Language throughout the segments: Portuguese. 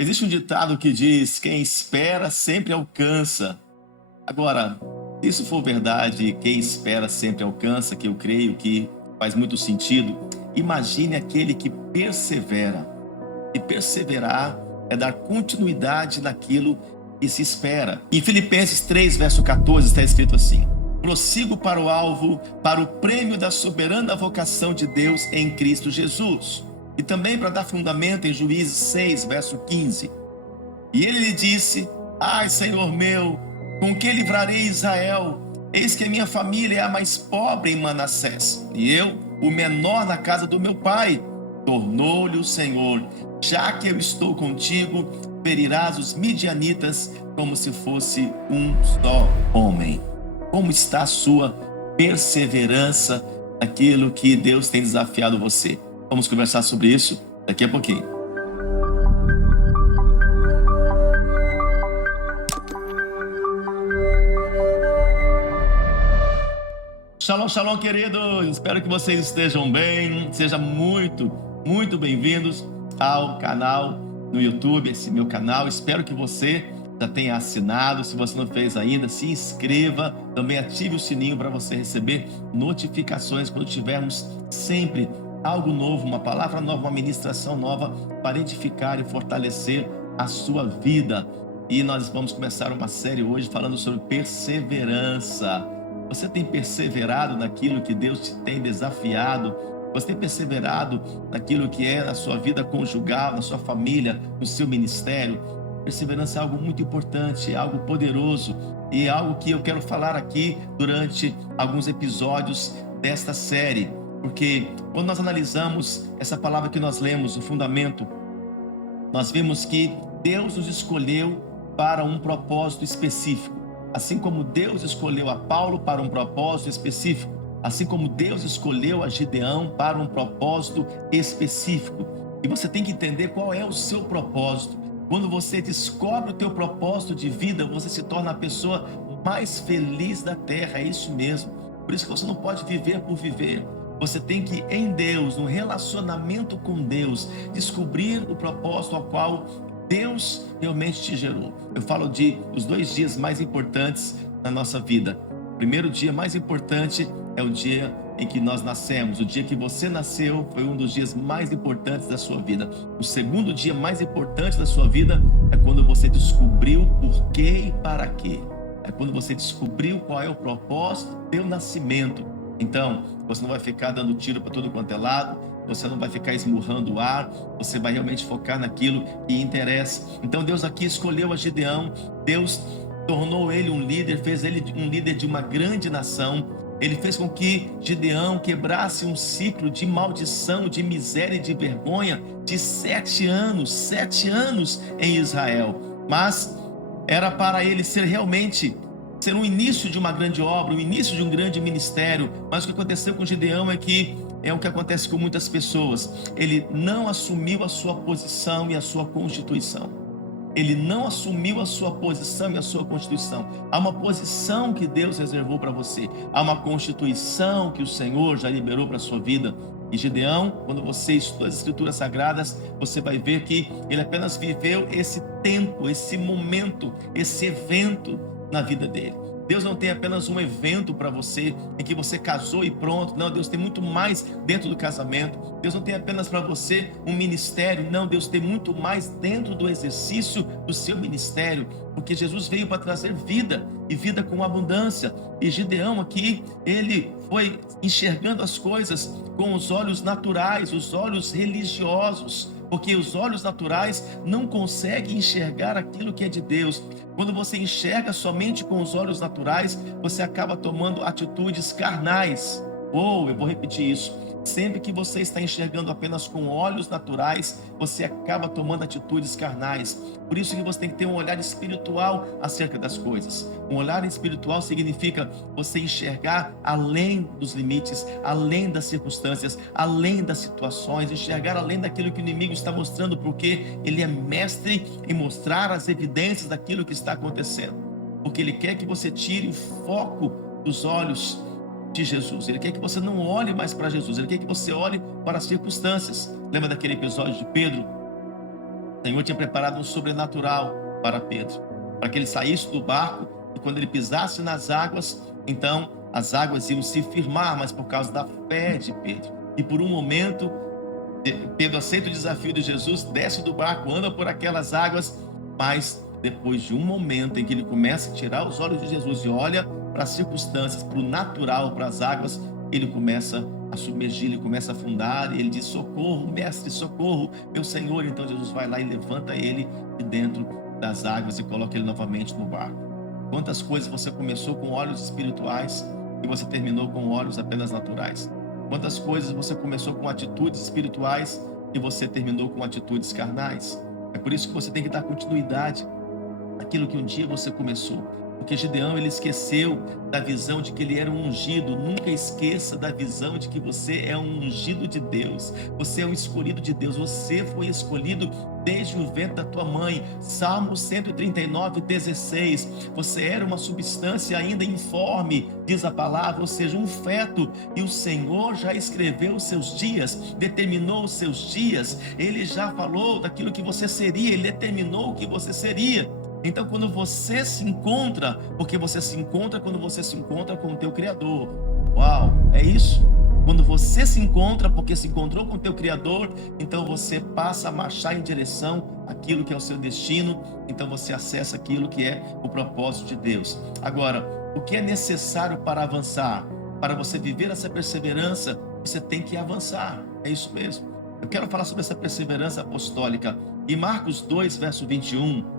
Existe um ditado que diz: quem espera sempre alcança. Agora, se isso for verdade, quem espera sempre alcança, que eu creio que faz muito sentido, imagine aquele que persevera. E perseverar é dar continuidade naquilo que se espera. Em Filipenses 3, verso 14, está escrito assim: prossigo para o alvo, para o prêmio da soberana vocação de Deus em Cristo Jesus. E também para dar fundamento em Juízes 6, verso 15. E ele lhe disse: ai, Senhor meu, com que livrarei Israel? Eis que a minha família é a mais pobre em Manassés, e eu, o menor na casa do meu pai. Tornou-lhe o Senhor: já que eu estou contigo, ferirás os midianitas como se fosse um só homem. Como está a sua perseverança naquilo que Deus tem desafiado você? Vamos conversar sobre isso daqui a pouquinho. Shalom, shalom, queridos. Espero que vocês estejam bem. Sejam muito bem-vindos ao canal no YouTube, esse meu canal. Espero que você já tenha assinado. Se você não fez ainda, se inscreva. Também ative o sininho para você receber notificações quando tivermos sempre algo novo, uma palavra nova, uma ministração nova para edificar e fortalecer a sua vida. E nós vamos começar uma série hoje falando sobre perseverança. Você tem perseverado naquilo que Deus te tem desafiado? Você tem perseverado naquilo que é a sua vida conjugal, na sua família, no seu ministério? Perseverança é algo muito importante, é algo poderoso e é algo que eu quero falar aqui durante alguns episódios desta série. Porque quando nós analisamos essa palavra que nós lemos, o fundamento, nós vimos que Deus nos escolheu para um propósito específico. Assim como Deus escolheu a Paulo para um propósito específico, assim como Deus escolheu a Gideão para um propósito específico. E você tem que entender qual é o seu propósito. Quando você descobre o teu propósito de vida, você se torna a pessoa mais feliz da terra, é isso mesmo. Por isso que você não pode viver por viver. Você tem que, em Deus, no relacionamento com Deus, descobrir o propósito ao qual Deus realmente te gerou. Eu falo dos 2 dias mais importantes na nossa vida. O primeiro dia mais importante é o dia em que nós nascemos. O dia que você nasceu foi um dos dias mais importantes da sua vida. O segundo dia mais importante da sua vida é quando você descobriu por quê e para quê. É quando você descobriu qual é o propósito do teu nascimento. Então, você não vai ficar dando tiro para todo quanto é lado, você não vai ficar esmurrando o ar, você vai realmente focar naquilo que interessa. Então Deus aqui escolheu a Gideão, Deus tornou ele um líder, fez ele um líder de uma grande nação. Ele fez com que Gideão quebrasse um ciclo de maldição, de miséria e de vergonha de 7 anos em Israel. Mas era para ele ser o início de uma grande obra, o início de um grande ministério. Mas o que aconteceu com Gideão é o que acontece com muitas pessoas. Ele não assumiu a sua posição e a sua constituição. Ele não assumiu a sua posição e a sua constituição. Há uma posição que Deus reservou para você. Há uma constituição que o Senhor já liberou para a sua vida. E Gideão, quando você estuda as Escrituras Sagradas, você vai ver que ele apenas viveu esse tempo, esse momento, esse evento na vida dele. Deus não tem apenas um evento para você em que você casou e pronto. Não, Deus tem muito mais dentro do casamento. Deus não tem apenas para você um ministério. Não, Deus tem muito mais dentro do exercício do seu ministério, porque Jesus veio para trazer vida e vida com abundância. E Gideão aqui, ele foi enxergando as coisas com os olhos naturais, os olhos religiosos, porque os olhos naturais não conseguem enxergar aquilo que é de Deus. Quando você enxerga somente com os olhos naturais, você acaba tomando atitudes carnais. Eu vou repetir isso. Sempre que você está enxergando apenas com olhos naturais, você acaba tomando atitudes carnais. Por isso que você tem que ter um olhar espiritual acerca das coisas. Um olhar espiritual significa você enxergar além dos limites, além das circunstâncias, além das situações, enxergar além daquilo que o inimigo está mostrando, porque ele é mestre em mostrar as evidências daquilo que está acontecendo. Porque ele quer que você tire o foco dos olhos de Jesus. Ele quer que você não olhe mais para Jesus, ele quer que você olhe para as circunstâncias. Lembra daquele episódio de Pedro, O Senhor tinha preparado um sobrenatural para Pedro, para que ele saísse do barco e quando ele pisasse nas águas, então as águas iam se firmar, mas por causa da fé de Pedro. E por um momento, Pedro aceita o desafio de Jesus, desce do barco, anda por aquelas águas, mas depois de um momento em que ele começa a tirar os olhos de Jesus e olha para as circunstâncias, para o natural, para as águas, ele começa a submergir, ele começa a afundar, e ele diz: socorro, mestre, socorro, meu Senhor. Então Jesus vai lá e levanta ele de dentro das águas e coloca ele novamente no barco. Quantas coisas você começou com olhos espirituais e você terminou com olhos apenas naturais? Quantas coisas você começou com atitudes espirituais e você terminou com atitudes carnais? É por isso que você tem que dar continuidade àquilo que um dia você começou. Porque Gideão, ele esqueceu da visão de que ele era um ungido. Nunca esqueça da visão de que você é um ungido de Deus. Você é um escolhido de Deus. Você foi escolhido desde o ventre da tua mãe. Salmo 139, 16. Você era uma substância ainda informe, diz a palavra, ou seja, um feto. E o Senhor já escreveu os seus dias, determinou os seus dias. Ele já falou daquilo que você seria, ele determinou o que você seria. Então, quando você se encontra, porque você se encontra quando você se encontra com o teu Criador. Uau, é isso. Quando você se encontra, porque se encontrou com o teu Criador, então você passa a marchar em direção àquilo que é o seu destino, então você acessa aquilo que é o propósito de Deus. Agora, o que é necessário para avançar? Para você viver essa perseverança, você tem que avançar. É isso mesmo. Eu quero falar sobre essa perseverança apostólica. Em Marcos 2, verso 21,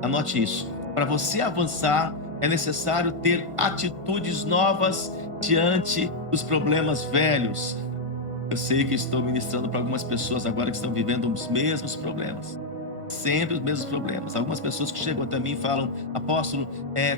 anote isso. Para você avançar, é necessário ter atitudes novas diante dos problemas velhos. Eu sei que estou ministrando para algumas pessoas agora que estão vivendo os mesmos problemas. Sempre os mesmos problemas. Algumas pessoas que chegam até mim e falam: apóstolo,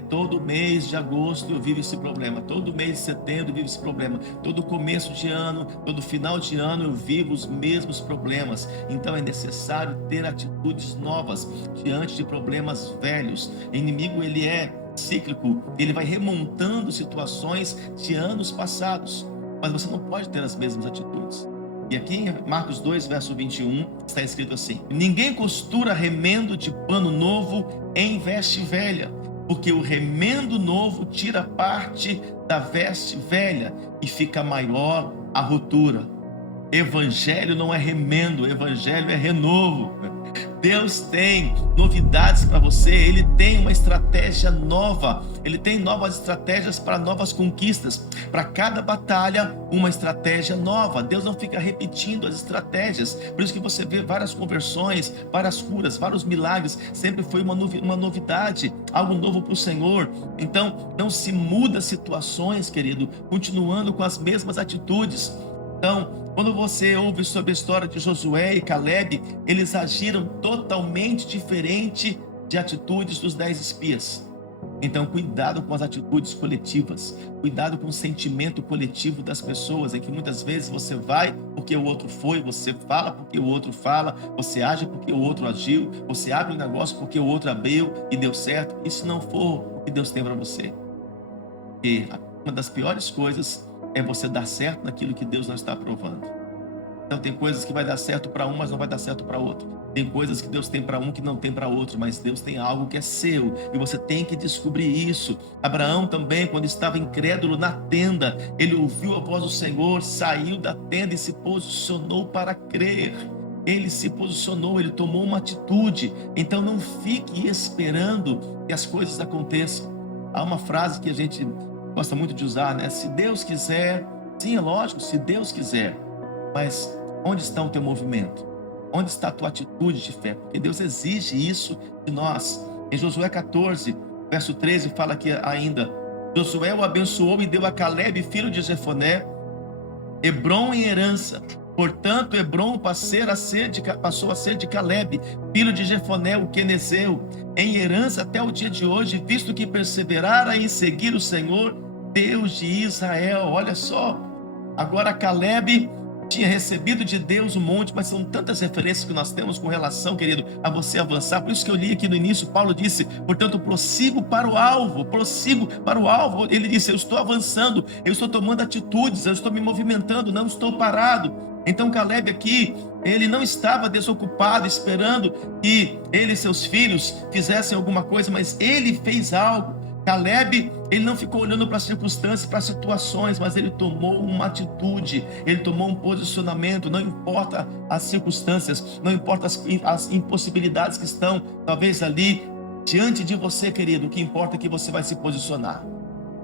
todo mês de agosto eu vivo esse problema, todo mês de setembro eu vivo esse problema, todo começo de ano, todo final de ano eu vivo os mesmos problemas. Então é necessário ter atitudes novas diante de problemas velhos. O inimigo, ele é cíclico, ele vai remontando situações de anos passados, mas você não pode ter as mesmas atitudes. E aqui em Marcos 2, verso 21, está escrito assim: ninguém costura remendo de pano novo em veste velha, porque o remendo novo tira parte da veste velha e fica maior a rotura. Evangelho não é remendo, evangelho é renovo. Deus tem novidades para você, Ele tem uma estratégia nova, Ele tem novas estratégias para novas conquistas, para cada batalha uma estratégia nova. Deus não fica repetindo as estratégias, por isso que você vê várias conversões, várias curas, vários milagres, sempre foi uma novidade, algo novo para o Senhor. Então não se muda situações, querido, continuando com as mesmas atitudes. Então, quando você ouve sobre a história de Josué e Caleb, eles agiram totalmente diferente de atitudes dos 10 espias. Então, cuidado com as atitudes coletivas, cuidado com o sentimento coletivo das pessoas, em que muitas vezes você vai porque o outro foi, você fala porque o outro fala, você age porque o outro agiu, você abre um negócio porque o outro abriu e deu certo. Isso não for o que Deus tem para você. E uma das piores coisas é você dar certo naquilo que Deus não está aprovando. Então tem coisas que vai dar certo para um, mas não vai dar certo para outro. Tem coisas que Deus tem para um que não tem para outro, mas Deus tem algo que é seu e você tem que descobrir isso. Abraão também, quando estava incrédulo na tenda, ele ouviu a voz do Senhor, saiu da tenda e se posicionou para crer. Ele se posicionou, ele tomou uma atitude. Então não fique esperando que as coisas aconteçam. Há uma frase que a gente gosta muito de usar, né? Se Deus quiser, sim, é lógico, se Deus quiser, mas onde está o teu movimento? Onde está a tua atitude de fé? Porque Deus exige isso de nós. Em Josué 14, verso 13, fala aqui ainda: Josué o abençoou e deu a Caleb, filho de Jefoné, Hebrom em herança. Portanto, Hebrom passou a ser de Caleb, filho de Jefoné, o quenezeu, em herança até o dia de hoje, visto que perseverara em seguir o Senhor, Deus de Israel. Olha só, agora Caleb tinha recebido de Deus um monte, mas são tantas referências que nós temos com relação, querido, a você avançar. Por isso que eu li aqui no início, Paulo disse: portanto, prossigo para o alvo, prossigo para o alvo. Ele disse: eu estou avançando, eu estou tomando atitudes, eu estou me movimentando, não estou parado. Então Caleb aqui, ele não estava desocupado esperando que ele e seus filhos fizessem alguma coisa, mas ele fez algo. Caleb, ele não ficou olhando para as circunstâncias, para as situações, mas ele tomou uma atitude, ele tomou um posicionamento. Não importa as circunstâncias, não importa as impossibilidades que estão talvez ali diante de você, querido, o que importa é que você vai se posicionar.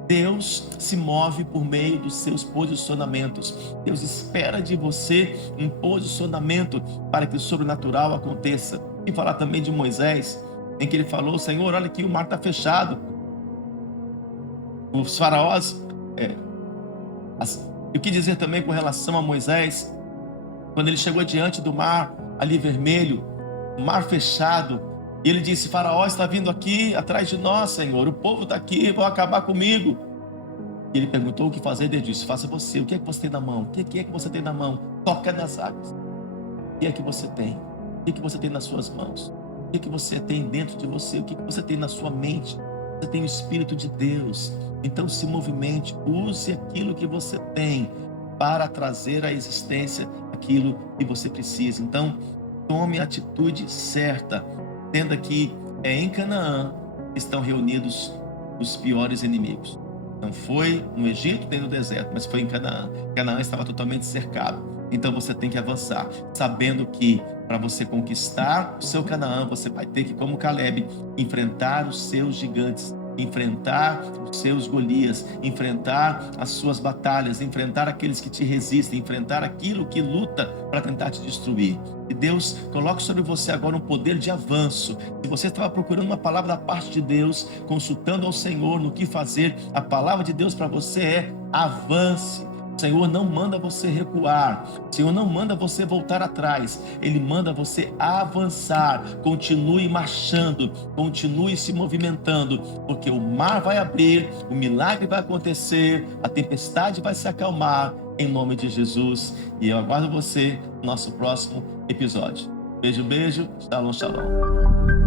Deus se move por meio dos seus posicionamentos. Deus espera de você um posicionamento para que o sobrenatural aconteça. E falar também de Moisés, em que ele falou: Senhor, olha aqui, o mar está fechado. Os faraós, o que dizer também com relação a Moisés, quando ele chegou diante do mar ali vermelho, o mar fechado, e ele disse: Faraó está vindo aqui atrás de nós, Senhor, o povo está aqui, vão acabar comigo. E ele perguntou o que fazer, Deus disse: faça você, o que é que você tem na mão? O que é que você tem na mão? Toca nas águas. O que é que você tem? O que é que você tem nas suas mãos? O que é que você tem dentro de você? O que é que você tem na sua mente? Você tem o Espírito de Deus. Então se movimente, use aquilo que você tem para trazer à existência aquilo que você precisa. Então tome a atitude certa. Entenda que em Canaã estão reunidos os piores inimigos. Não foi no Egito nem no deserto, mas foi em Canaã. Canaã estava totalmente cercado. Então você tem que avançar, sabendo que para você conquistar o seu Canaã, você vai ter que, como Caleb, enfrentar os seus gigantes, enfrentar os seus Golias, enfrentar as suas batalhas, enfrentar aqueles que te resistem, enfrentar aquilo que luta para tentar te destruir. E Deus coloque sobre você agora um poder de avanço. Se você estava procurando uma palavra da parte de Deus, consultando ao Senhor no que fazer, a palavra de Deus para você é: avance. O Senhor não manda você recuar, o Senhor não manda você voltar atrás, Ele manda você avançar. Continue marchando, continue se movimentando, porque o mar vai abrir, o milagre vai acontecer, a tempestade vai se acalmar, em nome de Jesus. E eu aguardo você no nosso próximo episódio. Beijo, beijo, shalom, shalom.